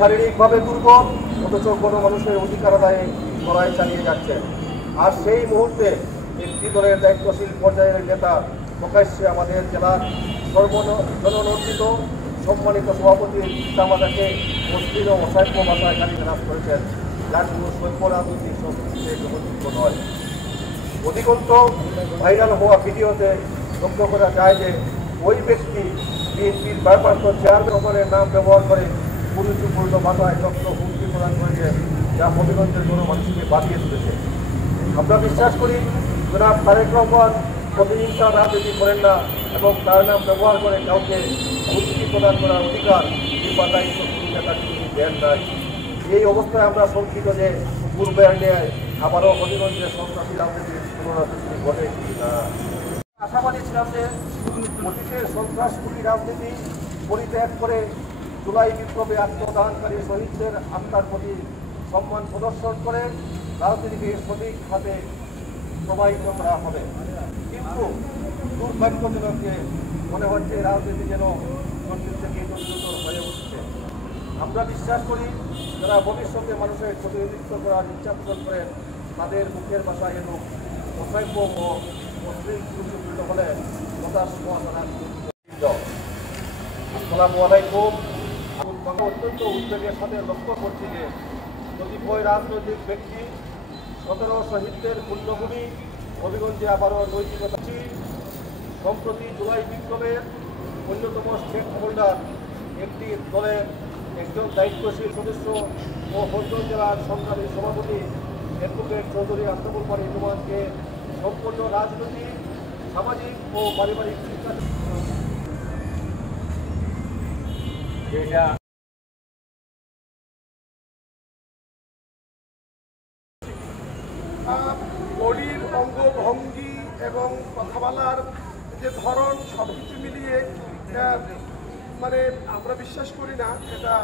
শারীরিকভাবে দুর্বল, অথচ কোনো মানুষের অধিকার আদায়ে লড়াই চালিয়ে যাচ্ছেন। আর সেই মুহূর্তে একটি দলের দায়িত্বশীল পর্যায়ের নেতা প্রকাশ্যে আমাদের জেলার জননন্দিত সম্মানিত সভাপতি পিতামাতাকে অশ্লীল ও অসভ্য ভাষায় গালিগালাজ করেছেন, যার কোনো সভ্য রাজনৈতিক সংস্কৃতিতে গ্রহণযোগ্য নয়। অধিকন্ত ভাইরাল হওয়া ভিডিওতে লক্ষ্য করা যায় যে ওই ব্যক্তি বিএনপির ভারপ্রাপ্ত চেয়ারম্যানের নাম ব্যবহার করে কুরুচিপূর্ণ ভাষায় চক্র হুমকি প্রদান করেছে, যা হবিগঞ্জের কোনো মানুষকে বাঁধিয়ে তুলেছে। আমরা বিশ্বাস করি জনাব তারেক রহমান প্রতিহিংসা রাজনীতি করেন না এবং তার নাম ব্যবহার করে কাউকে হুমকি প্রদান করার অধিকার কিংবা দায়িত্ব তিনি দেন নাই। এই অবস্থায় আমরা শঙ্কিত যে পূর্বের ন্যায় আবারও হবিগঞ্জের সন্ত্রাসী রাজনীতির পুনরাবৃত্তি ঘটে কিনা। আশাবাদী ছিলাম যে অতীতের সন্ত্রাসমুখী রাজনীতি পরিত্যাগ করে জুলাই বিপ্লবে আত্মদানকারী শহীদদের আত্মার প্রতি সম্মান প্রদর্শন করে রাজনীতিকে সঠিক খাতে প্রবাহিত করা হবে। কিন্তু দুর্ভাগ্যজনক যে মনে হচ্ছে রাজনীতি যেন জটিল থেকে জটিলতর হয়ে উঠছে। আমরা বিশ্বাস করি যারা ভবিষ্যতে মানুষের প্রতিনিধিত্ব করার ইচ্ছা পোষণ করেন তাদের মুখের ভাষায় যেন অসভ্য ও অশ্লীল সুযোগ হলে হতাশ হওয়া। আসসালামু আলাইকুম। আমি অত্যন্ত উদ্বেগের সাথে লক্ষ্য করছি যে কতিপয় রাজনৈতিক ব্যক্তি 17 শহীদদের পুণ্যভূমি হবিগঞ্জে আবারও নৈতিকতা। সম্প্রতি জুলাই বিপ্লবের অন্যতম স্টেক হোল্ডার একটি দলের একজন দায়িত্বশীল সদস্য ও হবিগঞ্জ জেলার সংগ্রামী সভাপতি অ্যাডভোকেট চৌধুরী আশরাফুল পানি নোমানকে সম্পূর্ণ রাজনৈতিক, সামাজিক ও পারিবারিক শিক্ষা বডির অঙ্গভঙ্গি এবং কথা বলার যে ধরন সব কিছু মিলিয়ে মানে আমরা বিশ্বাস করি না এটা